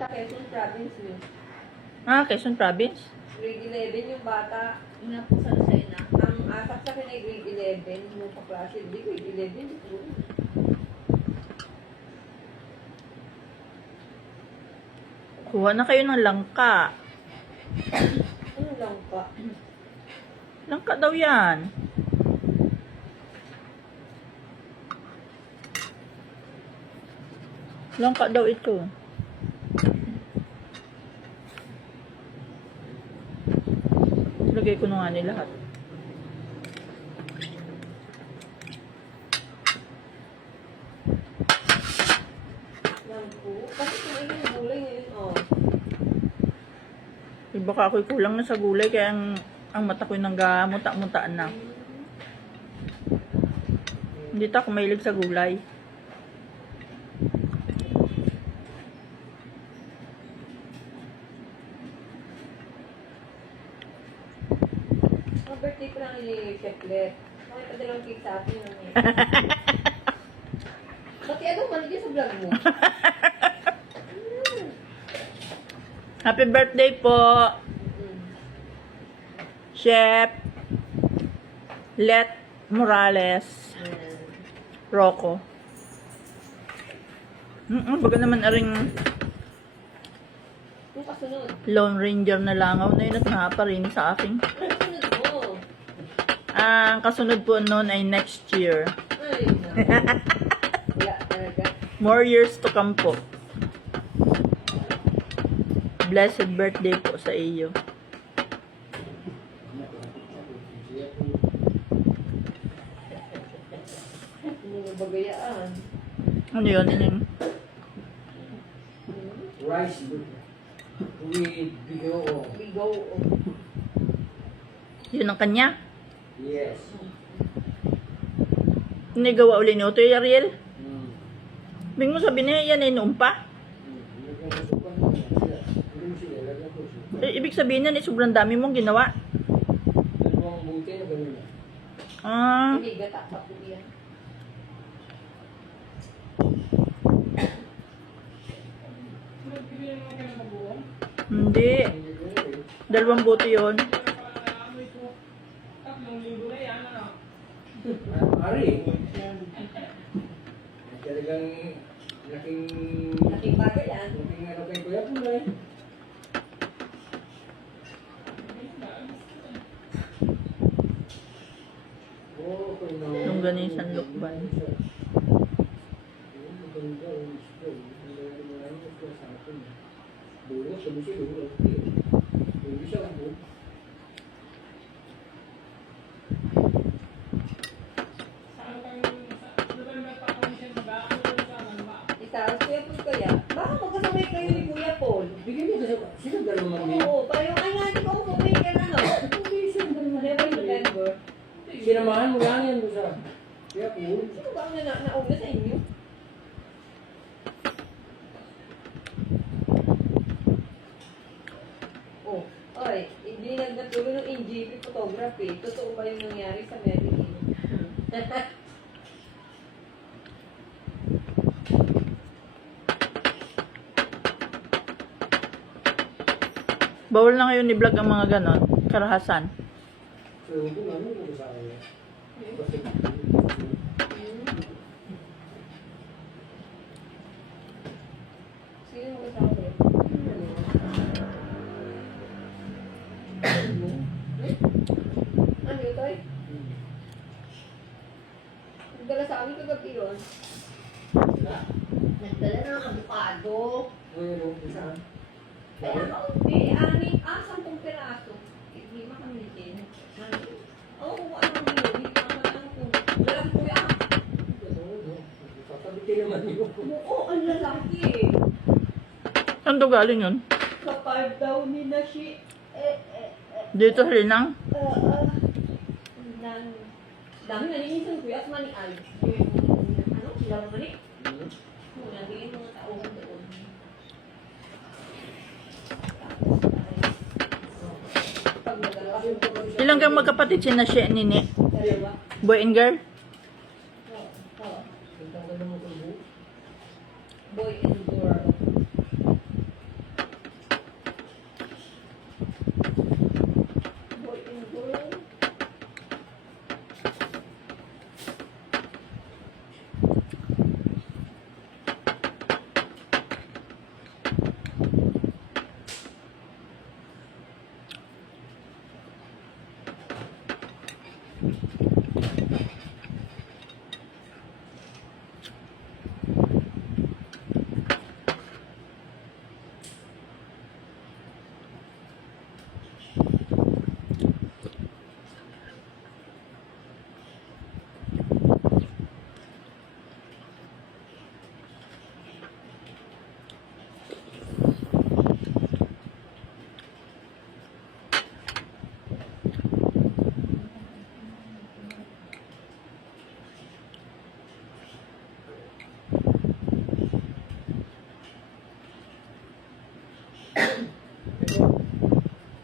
Nasa Quezon Province yun. Ah, Quezon Province? Grade 11 yung bata. Una po sa Lucena. Ang asak sa akin ay grade 11. Nung kaklase, hindi grade 11. Ito. Kuha na kayo ng langka. Ano lang pa? Langka daw yan. Langka daw ito. Lagay ko na nga ni lahat. Lang po. Kasi kumain yung gulay ngayon, oh. Baka ako'y kulang na sa gulay kaya ang mata ko'y nanggamuta-mutaan na. Hindi ta ako mahilig sa gulay. Ang birthday ko lang ni Cheflet. Bakit pa dalawang cake sa atin lang eh. Pati ano man dyan sa vlog mo? Happy birthday po, Chef Let Morales Rocco. Baga naman aring Yung kasunod. Lone Ranger na langaw na yun at nakaparinig sa akin. Ano kasunod mo? Ang kasunod po noon ay next year. Ay, na. Wala talaga. More years to come po. Blessed birthday po sa iyo. Hindi mo bagayaan. Ano yun? Ano yun? Rice with bigo. Bigo. Yun ang kanya? Yes. Nigawa uli ni Otoy Ariel? Mm. Bing mo sabi niya, yan ay noon pa? Ibig sabihin yan, sobrang dami mong ginawa. Dalawang buti na ganun na. Ah, Hindi gata pa po yan. hindi. Dalawang buti yun. Ari. Talagang laking Laking bagay yan. laking ano kay Kuya Pulay. Oh, kung Longganisan Lukban. Isa, Kuya Paul kaya. Baka magkasabay kayo ni Kuya Paul. Bigyan niyo kasi sino dalawa man din? Oo, parang ay nga, di ba ako kumay ka na, no? Hindi sino dalawa man Never din? remember. Sinamahan mo lang yan doon sa Kuya Pul. Sino ba ang nauna sa inyo? Oh, oy, hindi nagtulong ng NGP photography. Totoo ba yung nangyari sa Marilyn? Bawal na ngayon ni-vlog ang mga ganon. Karahasan. So, kung ano kung sa akin. Kasi Sino mo sabi? Ano ito eh? Nagdala sa amin kagabi yun. Nagdala ng avocado. ano saan? Kaya kaunti, 10 piraso. Hindi makamitin. Oo, ano yun? Hindi makamitin ko. Lalaki ko yan. Tatabitin naman yun. Oo, ang lalaki. Saan to galing yun? Sa 5 daw ni na si... Dito sa Linang? Dami naninisan ko at mani ay. Ano? Sila mani? Naging mga tao doon. Pag nagdala Ilang kang magkapatid si Nashe at Nini? dalawa. Boy and girl? Boy and girl.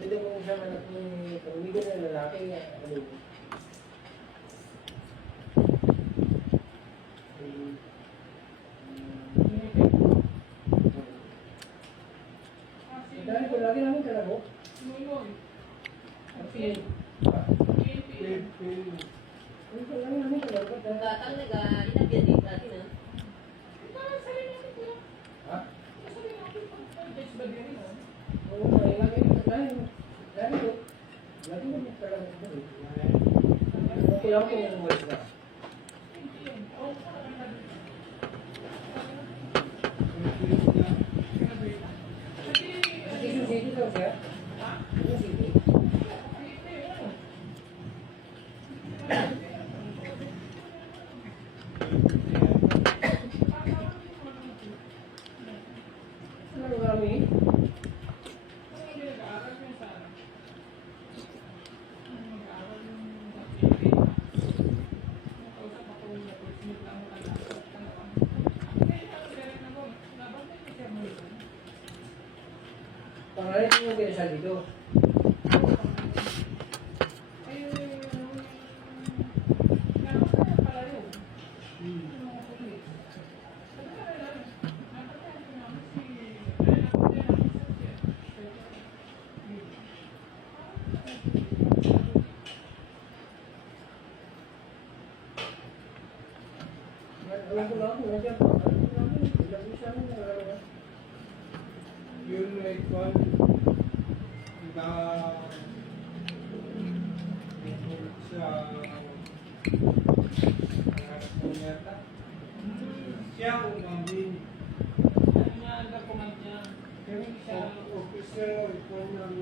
Pwede mo siya manap ni pamilya ng lalaki niya. Ano yun? Dahil ko lagi namin kalabo. Okay. Ay, ko lagi namin kalabo. Gatang inabyan din natin ah. Ha? Oo, ay lagi namin kalabo. Okay lang kung umalis na. Sige daw siya. Sige. Ano kami? Pangalan mo yung sa dito. Alam ko lang kung nandiyan pa. Ilang isa mo na Yun like one na sa hanap mo yata. Siya ang namin. Officer ito ng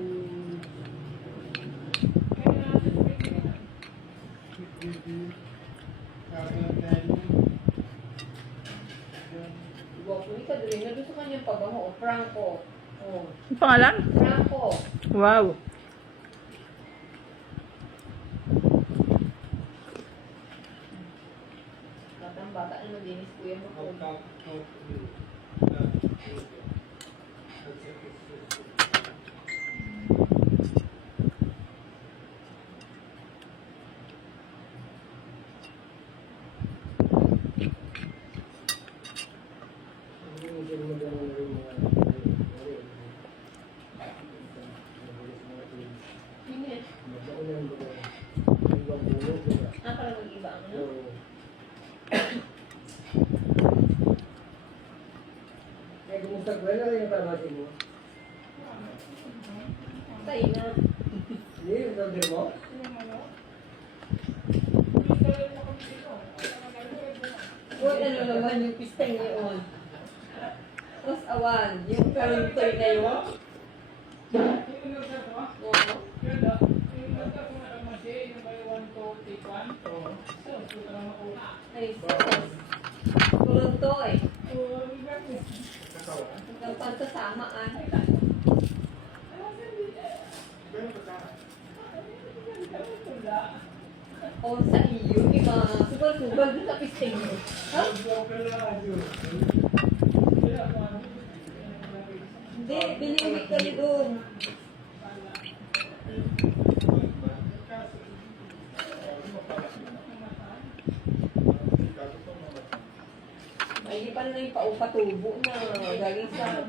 Gwapo ka doon. Nagusto ka niyang pabango. Franco. Oh. Ang pangalan? Franco. Wow. Batang bata na maglinis kuya mo. Init. Para mag-iba ang ano? Kaya kumusta ko na yung pharmacy mo? Tayo na. Hindi, yung order mo? Uy, ano naman yung pisteng ngayon? Tapos awan, yung karintoy na yun. Oo. Ay, sus. Kuruntoy. Ang pagsasamaan. O sa iyo, di ba? Sugal-sugal doon sa pisteng mo. Ha? Hindi, binimik kami doon. Ay, di pa na yung paupatubo na galing sa